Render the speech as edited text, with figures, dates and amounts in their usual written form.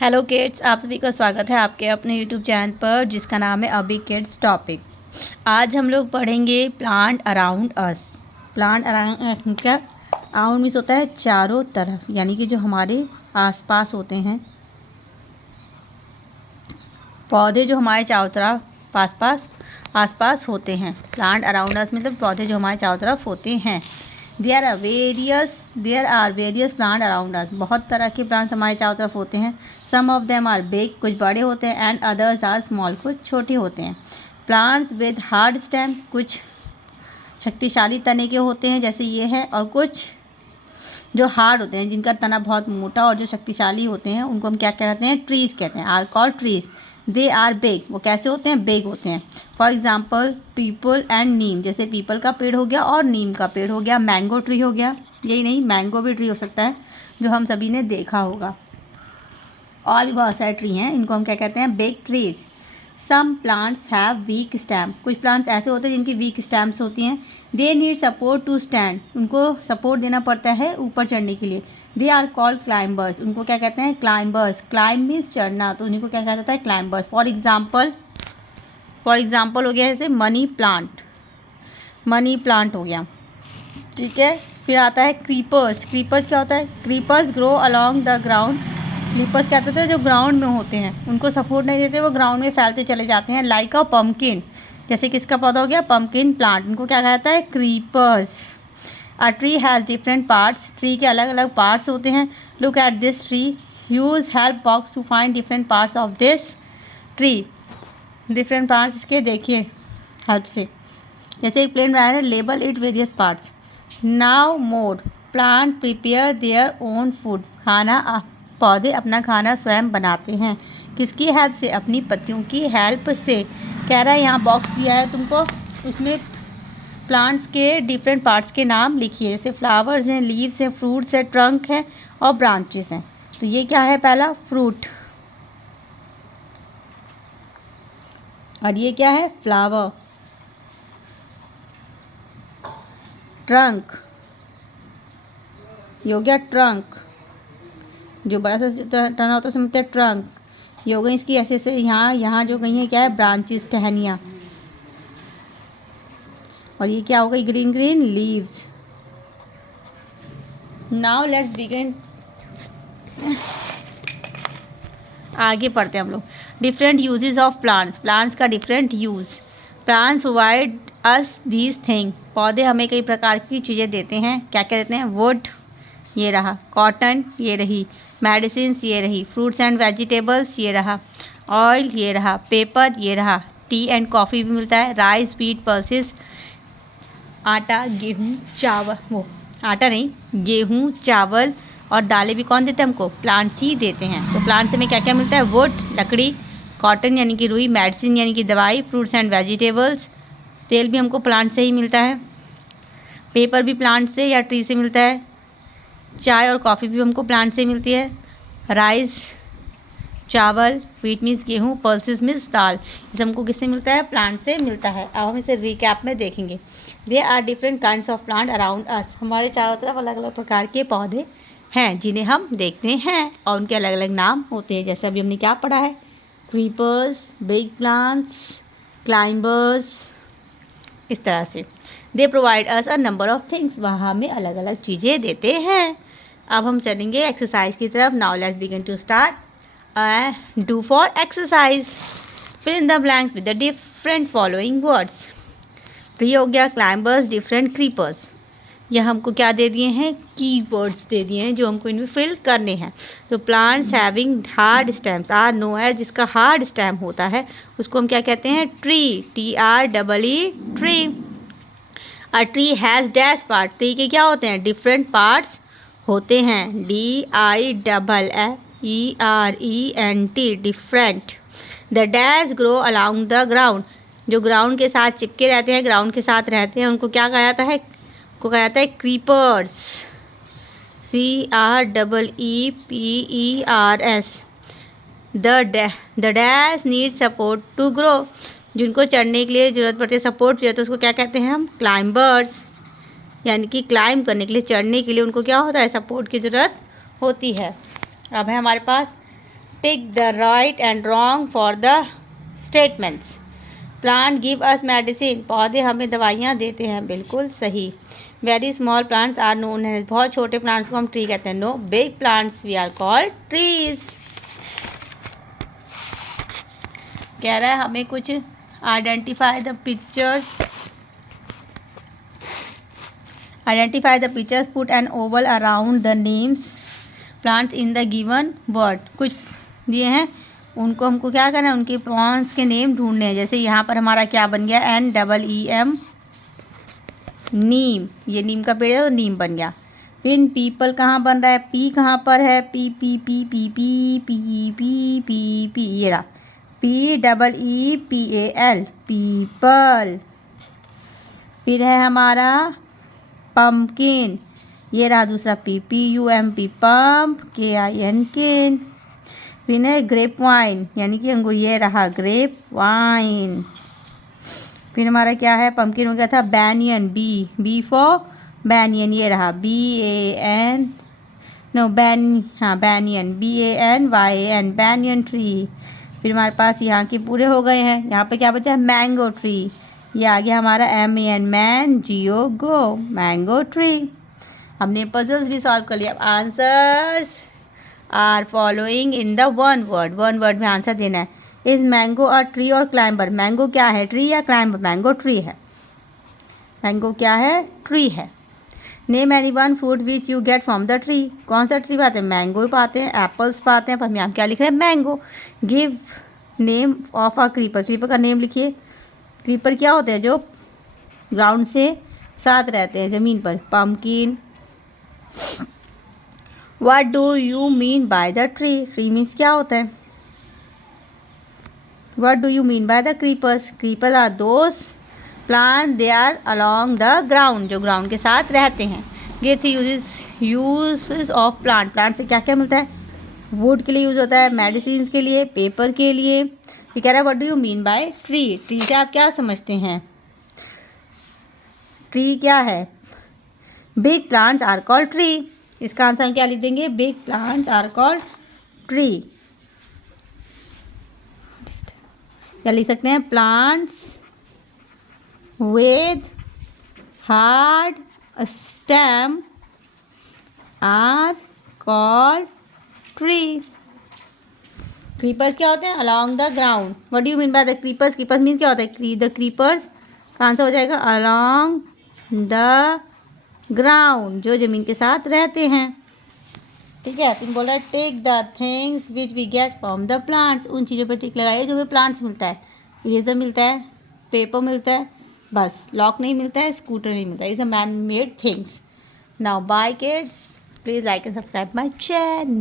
Hello kids, आप सभी का स्वागत है आपके अपने यूट्यूब चैनल पर जिसका नाम है अभी किड्स टॉपिक। आज हम लोग पढ़ेंगे प्लांट अराउंड अस। प्लांट अराउंड क्या अराउंड मीन्स होता है चारों तरफ, यानी कि जो हमारे आसपास होते हैं पौधे, जो हमारे चारों तरफ आसपास होते हैं। प्लांट अराउंड अस मतलब पौधे जो हमारे चारों तरफ होते हैं। There are various plant around us. बहुत तरह के प्लांट्स हमारे चारों तरफ होते हैं। Some of them are big, कुछ बड़े होते हैं, एंड अदर्स आर स्मॉल, कुछ छोटे होते हैं। प्लांट्स विद हार्ड स्टेम, कुछ शक्तिशाली तने के होते हैं जैसे ये है, और कुछ जो हार्ड होते हैं जिनका तना बहुत मोटा और जो शक्तिशाली होते हैं उनको हम क्या कहते हैं? ट्रीज़ कहते हैं। Are called trees. They are big, वो कैसे होते हैं? बिग होते हैं। For example peepal and neem, जैसे पीपल का पेड़ हो गया और नीम का पेड़ हो गया। मैंगो ट्री हो गया, यही नहीं मैंगो भी ट्री हो सकता है जो हम सभी ने देखा होगा। और भी बहुत सारे ट्री हैं, इनको हम क्या कहते हैं? Big trees. Some plants have weak stem, कुछ प्लांट्स ऐसे होते हैं जिनकी वीक स्टैम्स होती हैं। They need support to stand, उनको सपोर्ट देना पड़ता है ऊपर चढ़ने के लिए। दे आर कॉल्ड क्लाइंबर्स, उनको क्या कहते हैं? क्लाइंबर्स। क्लाइंब मीन्स चढ़ना, तो उन्हीं को क्या कहा जाता है? क्लाइंबर्स। फॉर एग्जाम्पल हो गया जैसे मनी प्लांट हो गया, ठीक है। फिर आता है क्रीपर्स। क्रीपर्स क्या होता है? Creepers grow along the ground. Creepers क्या होते हैं? जो ग्राउंड में होते हैं, उनको सपोर्ट नहीं देते, वो ग्राउंड में फैलते चले जाते हैं। लाइक अ पम्पकिन, जैसे किसका पौधा हो गया? पम्पकिन प्लांट, उनको क्या कहा जाता है? Creepers. A tree has different parts, tree के अलग अलग पार्ट्स होते हैं। Look at this tree, use help box to find different parts of this tree. Different parts इसके देखिए हेल्प से। जैसे एक प्लेन बनाया है, label it various parts. Now mode, plant prepare their own food, पौधे अपना खाना स्वयं बनाते हैं। किसकी हेल्प से? अपनी पत्तियों की हेल्प से। कह रहा है यहाँ बॉक्स दिया है तुमको, उसमें प्लांट्स के डिफरेंट पार्ट्स के नाम लिखिए। जैसे फ्लावर्स हैं, लीव्स हैं, फ्रूट्स हैं, ट्रंक है और ब्रांचेस हैं। तो ये क्या है? पहला फ्रूट, और ये क्या है? फ्लावर। ट्रंक, ये हो गया ट्रंक, जो बड़ा सा तना होता है समझते हैं ट्रंक। ये हो गई इसकी ऐसे ऐसे यहाँ जो गई है क्या है? ब्रांचेस, टहनियाँ। और ये क्या हो गई? Green leaves. Now let's begin, आगे पढ़ते हैं हम लोग। डिफरेंट यूजेस ऑफ प्लांट्स का different use. Plants provide us these thing, पौधे हमें कई प्रकार की चीज़ें देते हैं। क्या क्या देते हैं? वुड, ये रहा। कॉटन, ये रही। मेडिसिन्स, ये रही। फ्रूट्स एंड वेजिटेबल्स, ये रहा। ऑयल, ये रहा। पेपर, ये रहा। टी एंड कॉफ़ी भी मिलता है। राइस, व्हीट, पल्सेस, आटा, गेहूँ, चावल, वो आटा नहीं, गेहूँ, चावल और दालें भी कौन देते हैं हमको? प्लांट्स ही देते हैं। तो प्लांट से हमें क्या क्या मिलता है? वुड, लकड़ी। कॉटन यानी कि रुई। मेडिसिन यानी कि दवाई। फ्रूट्स एंड वेजिटेबल्स, तेल भी हमको प्लांट से ही मिलता है। पेपर भी प्लांट से या ट्री से मिलता है। चाय और कॉफ़ी भी हमको प्लांट से मिलती है। राइस, चावल, व्हीट मीन्स गेहूँ, पल्सेस मीन्स दाल, इसे हमको किससे मिलता है? प्लांट से मिलता है। अब हम इसे रिकैप में देखेंगे। There are different kinds of plant around us, हमारे चारों तरफ अलग अलग प्रकार के पौधे हैं जिन्हें हम देखते हैं और उनके अलग अलग नाम होते हैं। जैसे अभी हमने क्या पढ़ा है? क्रीपर्स, बिग प्लांट्स, क्लाइंबर्स, इस तरह से। They provide us a number of things, वह हमें अलग अलग चीज़ें देते हैं। अब हम चलेंगे एक्सरसाइज की तरफ। Now let's begin to start. Do for exercise, fill in the blanks with the different following words. तो ये हो गया क्लाइंबर्स, डिफरेंट क्रीपर्स। यह हमको क्या दे दिए हैं? की वर्ड्स दे दिए हैं जो हमको इनमें फिल करने हैं। तो plants having hard stems are no है, जिसका हार्ड स्टेम होता है उसको हम क्या कहते हैं? Tree, TREE, tree. A tree has dash part, tree के क्या होते हैं? डिफरेंट पार्ट्स होते हैं। DIEERENT, different. The dash grow along the ground, जो ग्राउंड के साथ चिपके रहते हैं, ग्राउंड के साथ रहते हैं, उनको क्या कहा जाता है? को कहा जाता है creepers. CREEPERS। The dash need support to grow, जिनको चढ़ने के लिए ज़रूरत पड़ती है, सपोर्ट चाहिए, तो उसको क्या कहते हैं हम? क्लाइंबर्स। यानी कि क्लाइंब करने के लिए, चढ़ने के लिए उनको क्या होता है? सपोर्ट की ज़रूरत होती है। अब है हमारे पास tick the right and wrong for the statements. Plant give us medicine, पौधे हमें दवाइयाँ देते हैं, बिल्कुल सही। Very small plants are known as, बहुत छोटे प्लांट्स को हम ट्री कहते हैं। No big plants we are called trees. कह रहा है हमें कुछ identify the pictures, identify the pictures, put an oval around the names plants in the given word. कुछ दिए हैं, उनको हमको क्या करना है, उनके प्लांट्स के नेम ढूंढने हैं। जैसे यहाँ पर हमारा क्या बन गया, NEEM, नीम, ये नीम का पेड़ है तो नीम बन गया। फिर पीपल कहाँ बन रहा है, पी कहाँ पर है, P P P P P P P P P, ये रहा PEEPAL, पीपल। फिर है हमारा पम्पकिन, ये रहा दूसरा PPUMP, पम्प, KIN, किन। फिर है ग्रेप वाइन, यानी कि अंगूर, ये रहा ग्रेप वाइन। फिर हमारा क्या है, पम्पकिन हो गया था बैनियन, बी फॉर बैनियन, ये रहा BAN, no banyan, BANYAN, banyan tree. फिर हमारे पास यहाँ के पूरे हो गए हैं। यहाँ पे क्या बचा है, मैंगो ट्री, ये आ गया हमारा MAN, man, GO, go, mango tree. हमने पजल्स भी सॉल्व कर लिया। अब answers are following in the one word में आंसर देना है। इज मैंगो अ ट्री और क्लाइंबर, मैंगो क्या है, ट्री या क्लाइंबर, मैंगो ट्री है। मैंगो क्या है, ट्री है। Name any one fruit which you get from the tree, कौन सा ट्री पाते हैं, मैंगो पाते हैं, एप्पल्स पाते हैं, पर हम यहाँ क्या लिख रहे हैं, mango. Give name of a creeper, creeper का नेम लिखिए। क्रीपर क्या होते हैं, जो ग्राउंड से साथ रहते हैं, ज़मीन पर। Pumpkin. What do you mean by the tree, tree means क्या होता है। What do you mean by the creepers, creepers are those plant they are along the ground, जो ग्राउंड के साथ रहते हैं। ये थी यूजेस ऑफ प्लांट, प्लांट से क्या क्या मिलता है, वुड के लिए यूज़ होता है, मेडिसिन के लिए, पेपर के लिए। ये कह रहा है what do you mean by tree, tree से आप क्या समझते हैं, ट्री क्या है, big plants are called tree. इसका आंसर हम क्या लिख देंगे, big plants are called tree. क्या लिख सकते हैं, plants with hard stem are called tree। creepers क्या होते हैं, along the ground। what do you mean by the creepers, creepers means क्या होता है, the creepers का आंसर हो जाएगा along the ground, जो जमीन के साथ रहते हैं। ठीक है, तुम बोल रहे take the things which we get from the plants, उन चीज़ों पर टिक लगाइए जो हमें प्लांट्स मिलता है। इरेजर मिलता है, पेपर मिलता है, बस लॉक नहीं मिलता है, स्कूटर नहीं मिलता है। Is a man made things. Now bye kids, please like and subscribe my channel.